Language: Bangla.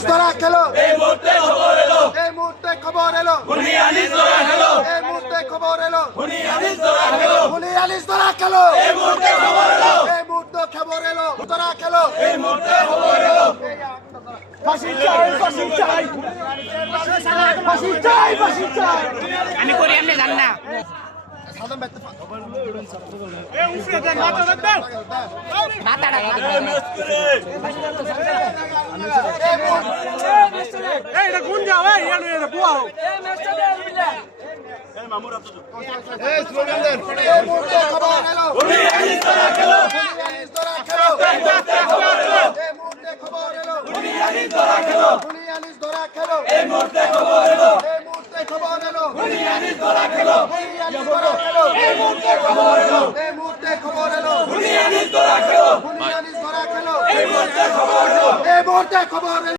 হুলিয়ানিস ধরা খেলো, এই মুহূর্তে খবর এলো, এই মুহূর্তে খবর এলো, হুলিয়ানিস ধরা খেলো, এই মুহূর্তে খবর এলো, হুলিয়ানিস ধরা খেলো, হুলিয়ানিস ধরা খেলো, এই মুহূর্তে খবর এলো, এই মুহূর্তে খবর এলো, ধরা খেলো, এই মুহূর্তে খবর এলো। ফাঁসি চাই, ফাঁসি চাই, ফাঁসি চাই, ফাঁসি চাই। আমি করি আপনি জান না সাদম ব্যক্তি মাথাটা এই মুহূর্তে খবর এলো, হুলিয়ানিস ধরা খেলো, হুলিয়ানিস ধরা খেলো, এই মুহূর্তে খবর এলো, এই মুহূর্তে খবর এলো, হুলিয়ানিস ধরা খেলো, হুলিয়ানিস ধরা খেলো, এই মুহূর্তে খবর এলো, এই মুহূর্তে খবর এলো, হুলিয়ানিস ধরা খেলো, হুলিয়ানিস ধরা খেলো, এই মুহূর্তে খবর এলো, এই মুহূর্তে খবর এলো, হুলিয়ানিস ধরা খেলো, হুলিয়ানিস ধরা খেলো, এই মুহূর্তে খবর এলো। এই মুহূর্তে খবর এলো।